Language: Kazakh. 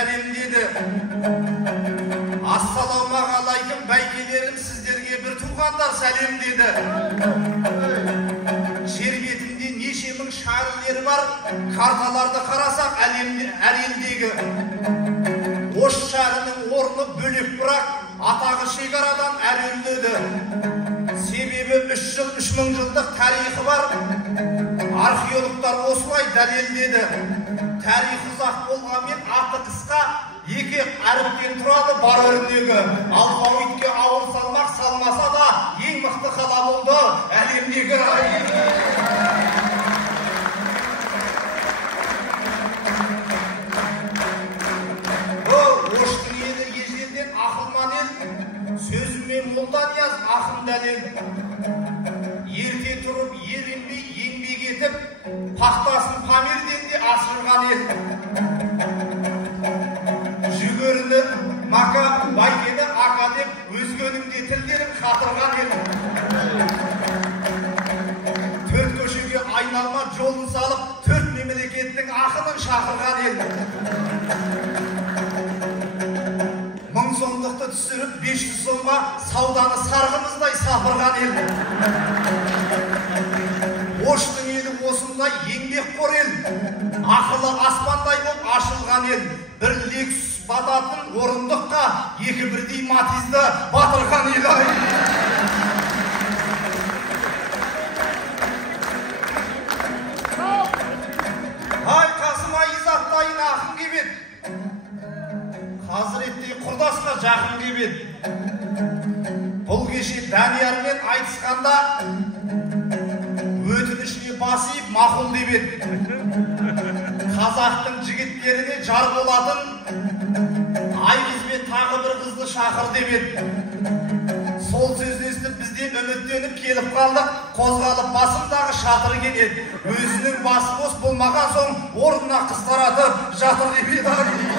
дәлелдеді. Ассалаумағалайкум бәйгелерім, сіздерге бір туғандар сәлем деді. Жер бетінде неше мың шайырлер бар, карталарды қарасақ әр елдегі. Ош шәрінің орны бөлек, бірақ атағы шекарадан әр өрледі. Себебі 3000 жылдық тарихы бар. Археологтар осылай дәлелдеді. Тарих ұзақ болғанмен аты қысқа, екі әріптен тұрады бар өрнегі. Алфавитке ауыр салмақ салмаса да ең мықты қала болды әлемдегі. Оштың елі ежелден ақылман ел, сөзімен молдан яз ақын дәлел. Ерте тұрып ерінбей еңбек етіп, пақтасын Памирден де асырған ел. Жүгеріні мака, байгені ака деп, өзгенің де тілдерін қатырған ел. Төрт көшеге айналма жолын салып, төрт мемлекеттің ақынын шақырған ел. Мың сомдықты түсіріп 500 сомға сауданы сарғымыздай сапырған ел. Оштың елі осындай еңбекқор ел, ақылы аспандай боп ашылған ел. Бір Лексус бататын орындыққа екі бірдей Матизді батырған ел. Ай қасыма изаттайын ақын кебет, Хазіреттей құрдасқа жақын кебет. Бұл кеше Даниярмен айтысқанда өтінішіне басып мақұл деп еді. Қазақтың жігіттеріне жар болатын Айғызбен тағы бір қызды шақыр деп еді. Сол сөзді естіп бізден үміттеніп келіп қалдық, қозғалып басымдағы шатыр келеді. Өзінің басы бос болмаған соң орнына қыз таратып жатыр деп еді.